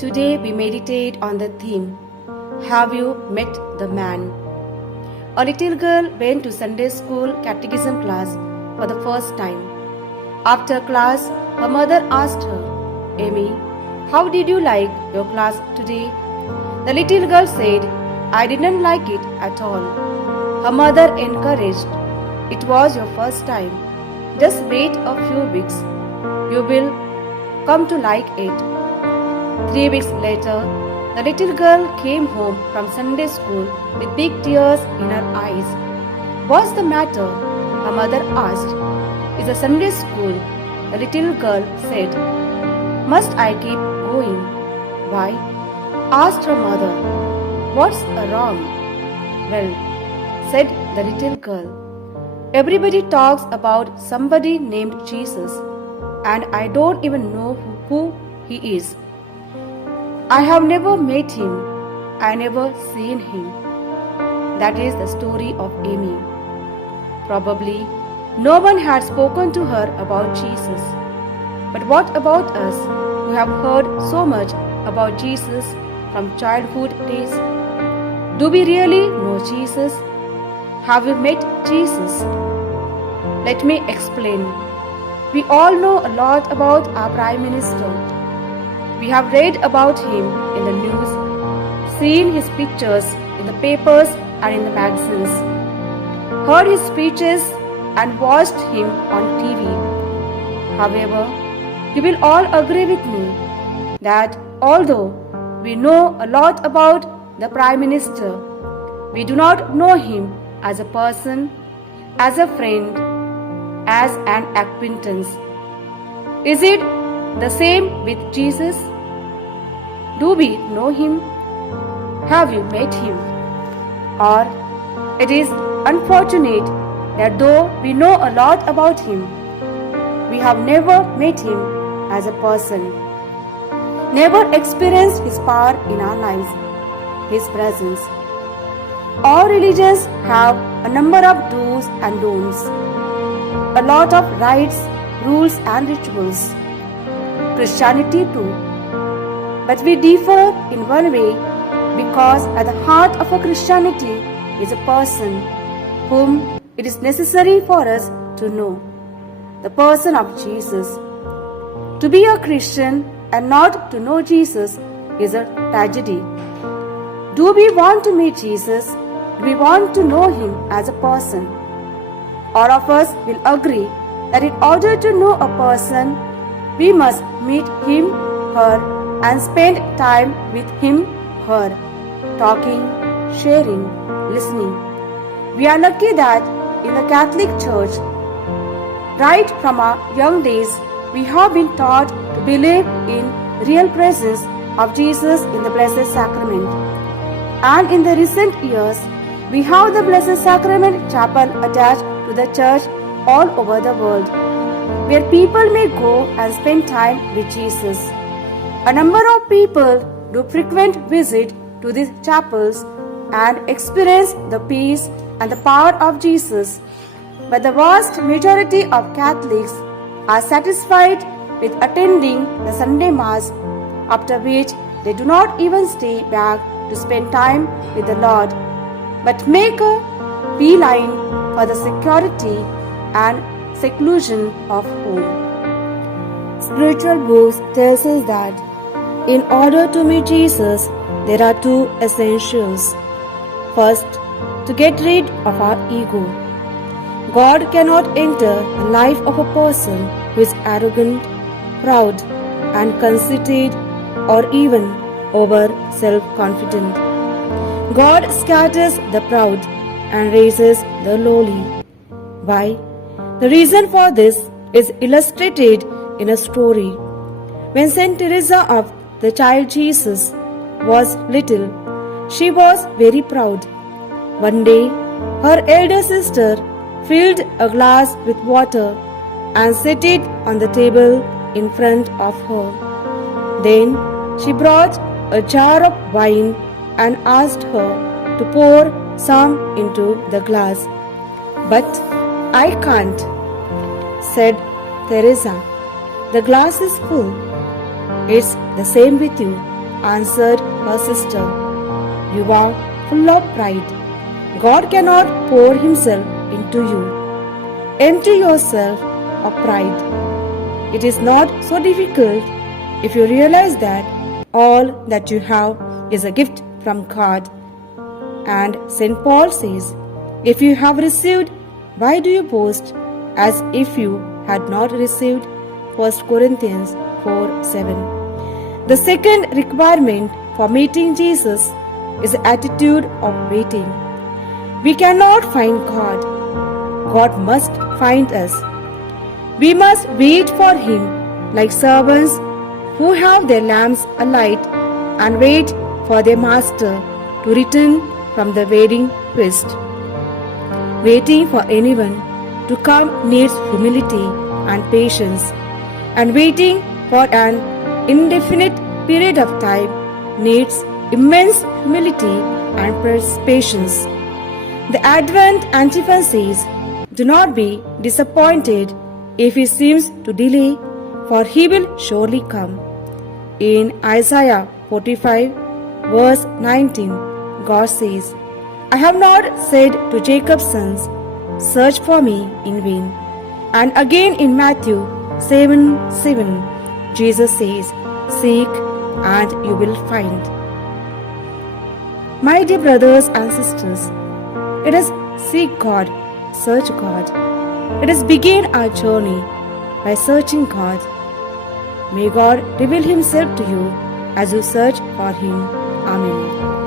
Today we meditate on the theme, Have you met the man? A little girl went to Sunday school catechism class for the first time. After class, her mother asked her, Amy, how did you like your class today? The little girl said, I didn't like it at all. Her mother encouraged, It was your first time. Just wait a few weeks. You will come to like it. 3 weeks later, the little girl came home from Sunday school with big tears in her eyes. What's the matter? Her mother asked. It's a Sunday school, the little girl said. Must I keep going? Why? Asked her mother. What's wrong? Well, said the little girl. Everybody talks about somebody named Jesus, and I don't even know who he is. I have never met him. I never seen him. That is the story of Amy. Probably no one had spoken to her about Jesus. But what about us who have heard so much about Jesus from childhood days? Do we really know Jesus? Have we met Jesus? Let me explain. We all know a lot about our Prime Minister. We have read about him in the news, seen his pictures in the papers and in the magazines, heard his speeches and watched him on TV. However, you will all agree with me that although we know a lot about the Prime Minister, we do not know him as a person, as a friend, as an acquaintance. Is it the same with Jesus? Do we know him? Have you met him? Or it is unfortunate that though we know a lot about him, we have never met him as a person, never experienced his power in our lives, his presence. All religions have a number of do's and don'ts, a lot of rites, rules and rituals. Christianity too. But we differ in one way because at the heart of a Christianity is a person whom it is necessary for us to know, the person of Jesus. To be a Christian and not to know Jesus is a tragedy. Do we want to meet Jesus? Do we want to know him as a person? All of us will agree that in order to know a person, we must meet him, her, and spend time with him, her, talking, sharing, listening. We are lucky that in the Catholic Church, right from our young days, we have been taught to believe in real presence of Jesus in the Blessed Sacrament. And in the recent years, we have the Blessed Sacrament Chapel attached to the church all over the world, where people may go and spend time with Jesus. A number of people do frequent visit to these chapels and experience the peace and the power of Jesus. But the vast majority of Catholics are satisfied with attending the Sunday Mass, after which they do not even stay back to spend time with the Lord, but make a beeline for the security and seclusion of home. Spiritual books tells us that in order to meet Jesus, there are two essentials. First, to get rid of our ego. God cannot enter the life of a person who is arrogant, proud, and conceited, or even over self-confident. God scatters the proud and raises the lowly. Why? The reason for this is illustrated in a story. When Saint Teresa of the Child Jesus was little, she was very proud. One day, her elder sister filled a glass with water and set it on the table in front of her. Then she brought a jar of wine and asked her to pour some into the glass. But I can't, said Teresa. The glass is full. It's the same with you. answered her sister, "You are full of pride. God cannot pour himself into you. Empty yourself of pride. It is not so difficult if you realize that all that you have is a gift from God." And St. Paul says, "If you have received, why do you boast as if you had not received?" 1 Corinthians 4:7. The second requirement for meeting Jesus is the attitude of waiting. We cannot find God. God must find us. We must wait for Him like servants who have their lamps alight and wait for their master to return from the wedding feast. Waiting for anyone to come needs humility and patience, and waiting for an indefinite period of time needs immense humility and patience. The Advent antiphon says, "Do not be disappointed if he seems to delay, for he will surely come." In Isaiah 45, verse 19, God says, "I have not said to Jacob's sons, 'Search for me' in vain." And again in Matthew 7:7, Jesus says, "Seek and you will find." My dear brothers and sisters, let us seek God, search God. Let us begin our journey by searching God. May God reveal Himself to you as you search for Him. Amen.